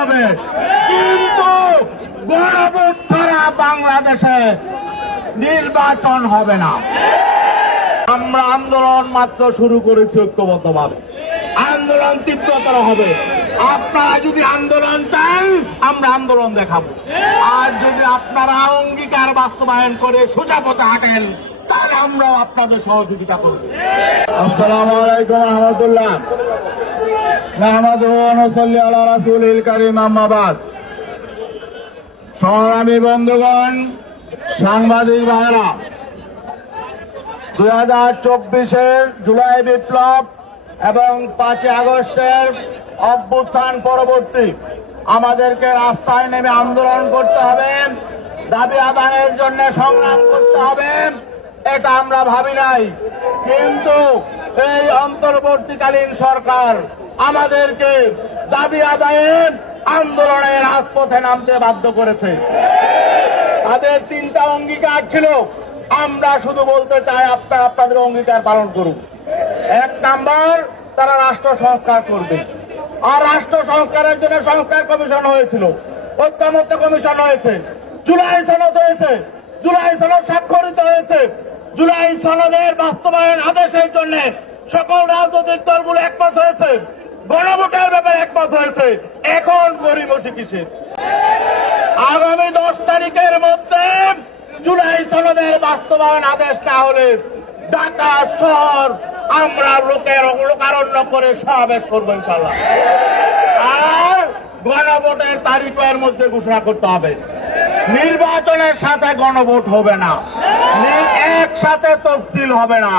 হবে, কিন্তু গণভোট ছাড়া বাংলাদেশে নির্বাচন হবে না। আমরা আন্দোলন মাত্র শুরু করেছি ঐক্যবদ্ধভাবে, আন্দোলন তীব্রতর হবে। আপনারা যদি আন্দোলন চান আমরা আন্দোলন দেখাবো, আর যদি আপনারা অঙ্গীকার বাস্তবায়ন করে সোজা পথে হাঁটেন তাহলে আমরাও আপনাদের সহযোগিতা করব। আসসালামু আলাইকুম রহমতুল্লাহ। নাহমাদুহু ওয়া নুসাল্লি আলা রাসূলিল কারীম, আম্মা বাদ। সংগ্রামী বন্ধুগণ, সাংবাদিক ভাইরা, 2024-এর জুলাই বিপ্লব এবং 5 আগস্টের অভ্যুত্থান পরবর্তী আমাদেরকে রাস্তায় নেমে আন্দোলন করতে হবে, দাবি আদায়ের জন্য সংগ্রাম করতে হবে, এটা আমরা ভাবি নাই। কিন্তু এই অন্তর্বর্তীকালীন সরকার আমাদেরকে দাবি আদায়ের আন্দোলনে রাজপথে নামতে বাধ্য করেছে। তাদের 3টা অঙ্গীকার ছিল, আমরা শুধু বলতে চাই আপনারা আপনাদের অঙ্গীকার পালন করুন। 1 নাম্বার, তারা রাষ্ট্র সংস্কার করবে, আর রাষ্ট্র সংস্কারের জন্য সংস্কার কমিশন হয়েছিল, ঐক্যমত্য কমিশন হয়েছে, জুলাই সনদ হয়েছে, জুলাই সনদ স্বাক্ষরিত হয়েছে, জুলাই সনদের বাস্তবায়ন আদেশের জন্য সকল রাজনৈতিক দলগুলো একমত হয়েছে, গণভোটের ব্যাপারে একমত হয়েছে। এখন গড়িমসি কিসের? আগামী 10 তারিখের মধ্যে জুলাই সনদের বাস্তবায়ন আদেশ না হলে ঢাকা শহর আমরা লোকারণ্য করে সমাবেশ করবো ইনশাল্লাহ। আর গণভোটের তারিখের মধ্যে ঘোষণা করতে হবে। নির্বাচনের সাথে গণভোট হবে না, একসাথে তফসিল হবে না,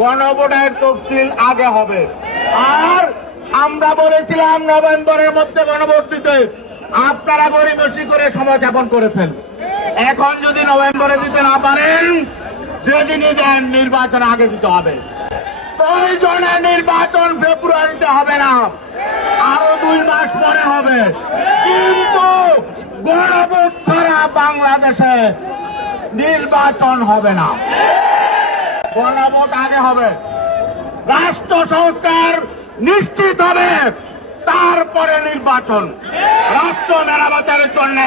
গণভোটের তফসিল আগে হবে। আর আমরা বলেছিলাম নভেম্বরের মধ্যে গণভোট দিতে, আপনারা গড়িমসি করে সময় যাপন করেছেন। এখন যদি নভেম্বরে দিতে না পারেন, যেদিনই দেন নির্বাচন আগে দিতে হবে। প্রয়োজনে নির্বাচন ফেব্রুয়ারিতে হবে না, আরো 2 মাস পরে হবে, কিন্তু গণভোট ছাড়া বাংলাদেশে নির্বাচন হবে না। গণভোট আগে হবে, রাষ্ট্র সংস্কার নিশ্চিত হবে, তারপরে নির্বাচন। রাষ্ট্র মেরামতের জন্য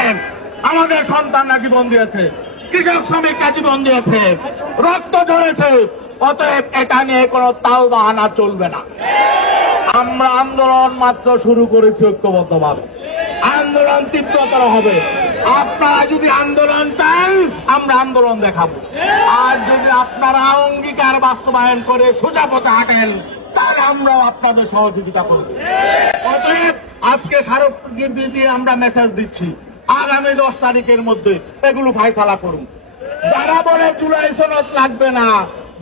আমাদের সন্তানরা জীবন দিয়েছে, কৃষক শ্রমিকরা জীবন দিয়েছে, রক্ত ঝরেছে, অতএব এটা নিয়ে কোনো তাল বাহানা চলবে না। আমরা আন্দোলন মাত্র শুরু করেছি ঐক্যবদ্ধভাবে, আন্দোলন তীব্রতর হবে। আপনারা যদি আন্দোলন চান আমরা আন্দোলন দেখাবো, আর যদি আপনারা অঙ্গীকার বাস্তবায়ন করে সোজা পথে হাঁটেন তাহলে আমরাও আপনাদের সহযোগিতা করব। অতএব আজকে স্মারকলিপি দিয়ে আমরা মেসেজ দিচ্ছি, আগামী 10 তারিখের মধ্যে এগুলো ফায়সালা করুন। যারা বলে জুলাই সনদ লাগবে না,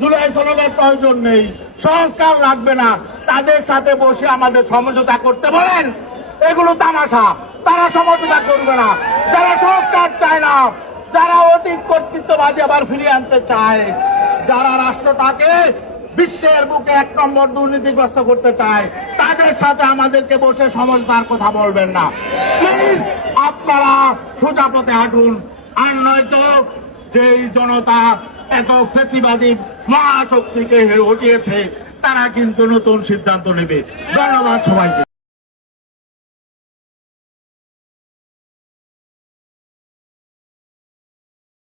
জুলাই সনদের প্রয়োজন নেই, সংস্কার লাগবে না, তাদের সাথে বসে আমাদের সমঝোতা করতে বলেন, এগুলো তামাশা, তারা সমঝোতা করবে না। যারা সংস্কার চায় না, যারা অতীত কর্তৃত্ববাদী আবার ফিরিয়ে আনতে চায়, যারা রাষ্ট্রটাকে বিশ্বের বুকে 1 নম্বর দুর্নীতিগ্রস্ত করতে চায়, তাদের সাথে আমাদেরকে বসে সমঝোতার কথা বলবেন না। প্লিজ আপনারা সোজা পথে হাঁটুন, আর নয়তো যেই জনতা এত ফেসিবাদী মহাশক্তিকে হটিয়েছে তারা কিন্তু নতুন সিদ্ধান্ত নেবে। ধন্যবাদ সবাইকে।